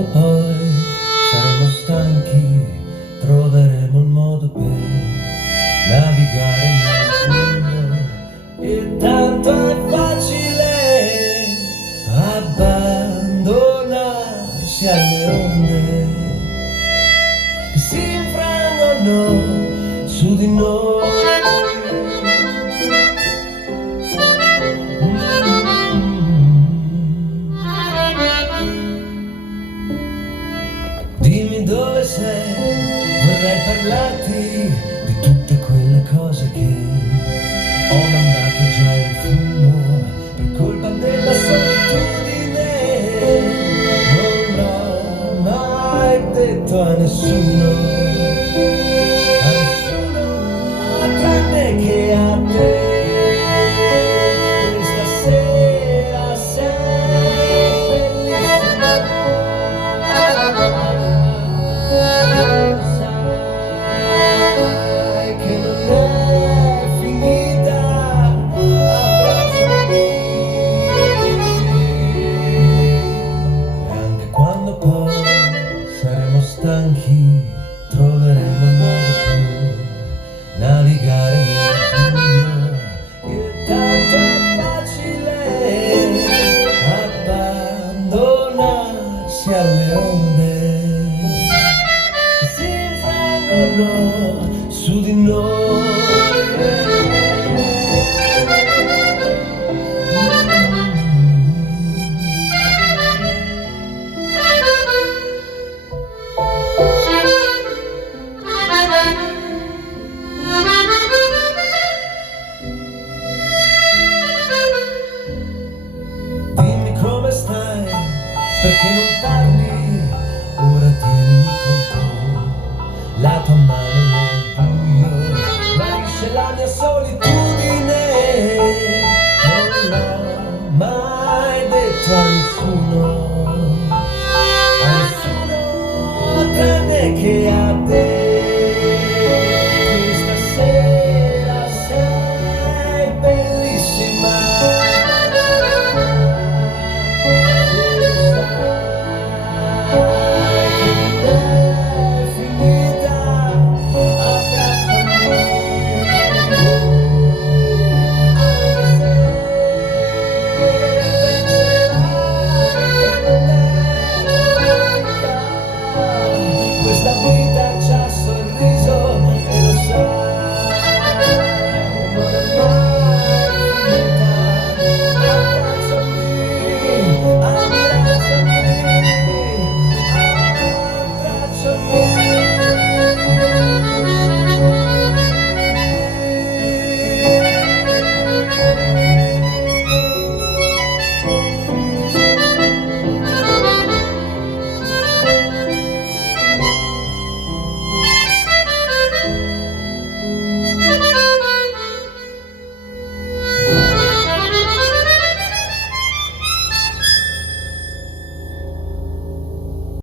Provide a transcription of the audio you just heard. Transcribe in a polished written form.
quando poi saremo stanchi, troveremo il modo per navigare nel buio. E tanto è facile abbandonarsi alle onde che si infrangono su di noi. Dimmi dove sei, vorrei parlarti di tutte quelle cose che ho mandato già in fumo per colpa della solitudine. Non l'ho mai detto a nessuno, tranne che a te. Stasera sei bellissima, sai che non è finita, abbracciami. E anche quando poi saremo stanchi, troveremo il modo per navigare nel buio. E tanto è facile abbandonarsi alle onde che si infrangono su di noi. Dimmi come stai, perché non parli, ora tienimi con te, la tua mano nel buio, guarisce la mia solitudine. Non l'ho mai detto a nessuno, tranne che a te.